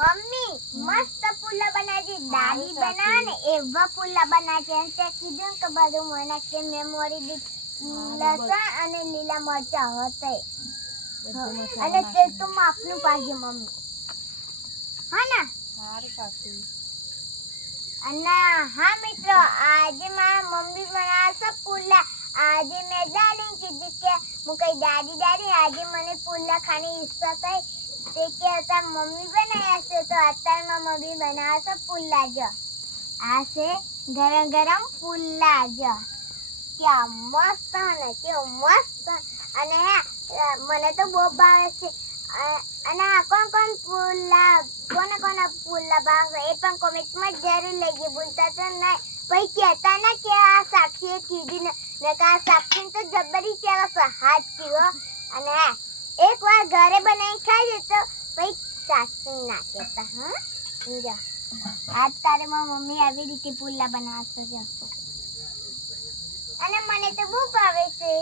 Mummy મસ્ત પુલા બનાજે દાદી બનાને એવા પુલા બનાજે એમ તે કીધું કે બધું મને કે મેમોરી દીધ લસણ અને લીલા મરચા હતે. અને તે. તો માપનું પાડજે મમ્મી. હા ના? સારું સાસુ અને હા મિત્રો આજે મારા મમ્મી બનાવશે પુલા આજે મેં દાદી કીધી કે હું કઈ દાદી દાદી આજે મને પુલા ખાની ઈચ્છા થઈ. તે કે અત્યારે મમ્મી બનાવ્યા છે તો અત્યારે મારા મમ્મી બનાવશે પુલ્લા જો આ છે ગરમ ગરમ પુલ્લા જો ક્યાં મસ્ત ને કેવું મસ્ત. અને હે મને તો બહુ ભાવે છે. અને આ કોણ કોણ પુલ્લા કોને કોને પુલ્લા ભાવે એ પણ કોમેન્ટમાં જરૂર લઈએ ભૂલતા તો નહીં. પછી કહેતા ના કે આ સાક્ષીએ કીધી ને કે આ સાક્ષી તો જબરી કેવા હાથ હો. અને હા એક વાર ઘરે બનાવી ખાઈ તો પછી સાક્ષી ના કહેતા, હા? સમજો? આજ તારે મારી મમ્મી આવી રીતે પુલ્લા બનાવશે જો અને મને તો બહુ ભાવે છે.